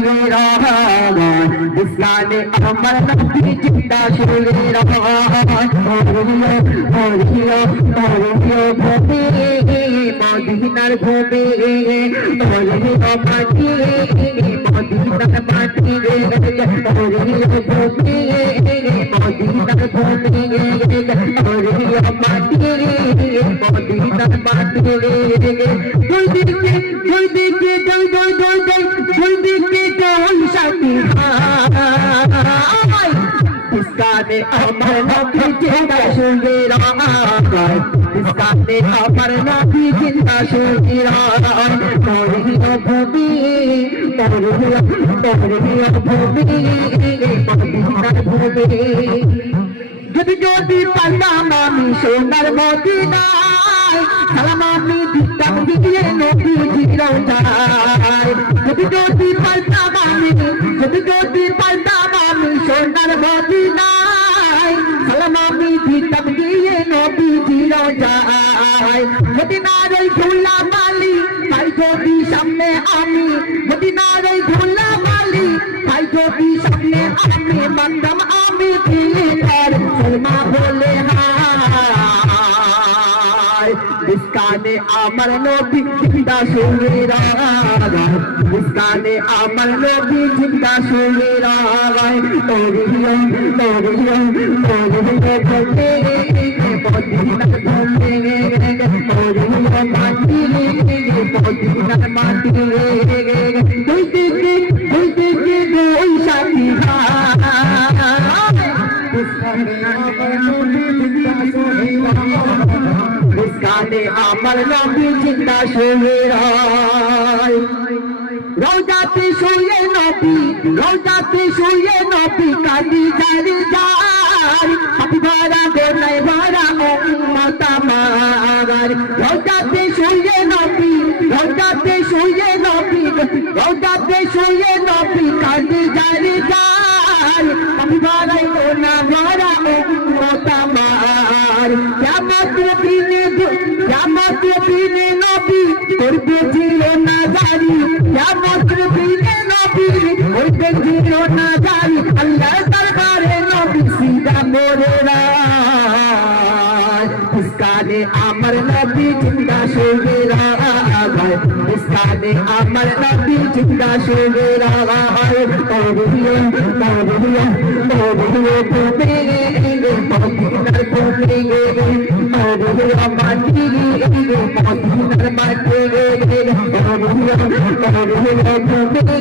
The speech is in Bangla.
শুয়ে রায় ইসলামে আমার নবী জিন্দা শুয়ে রায় মরিও ভূমি মদিনার ভূমি মরিও মাটি মদিনার মাটি মরিও ভূমি মদিনার ভূমি মরিও মাটি মদিনার মাটি দুই দিকে দোল সাথী ইসকানে আমার নবী জিন্দা শুয়ে রায় ইসকানে আমার নবী জিন্দা শুয়ে রায় মরিও ভূমি মদিনার ভূমি যদি পাইতাম আমি সোনার মদিনায় সালাম আমি দিতাম দিয়ে নবীজির রওজায় যদি পাইতাম আমি সোনার মদিনায় সালাম আমি দিতাম দিয়ে নবীজির রওজায় মদিনার ওই ধুলা মালি তাই যদি সামনে আমি মদিনার ওই ধুলা মালি তাই যদি সামনে আমি মানতাম আমি দিলার সলমা বলে হায় ইসকানে আমার নবী জিন্দা শুয়ে রায় ইসকানে আমার নবী জিন্দা শুয়ে রায় মরিও ভূমি মদিনার ভূমি মরিও মাটি মদিনার মাটি দুই দিকে দুই সাথী ইসকানে আমার নবী জিন্দা শুয়ে রায় রওজাতে শুয়ে নবী কাঁদি জারি যায় হাতি ভরা গোনায় ভরা উম্মত আমার রওজাতে শুয়ে নবী কাঁদি জারি যায় হাতি ভরা গোনা ভরা উম্মত আমার কিয়ামত দিনে নবী করবে জিরো না জারি কিয়ামত দিনে নবী করবে জিরো না জারি আল্লাহ দরবারে নবী সিদা মোরে রায় ইসকানে আমার নবী জিন্দা শুয়ে রায় ইসকানে আমার নবী জিন্দা শুয়ে রায় মরিও ভূমি মদিনার ভূমি মরিও মাটি মদিনার মাটি মরিও ভূমি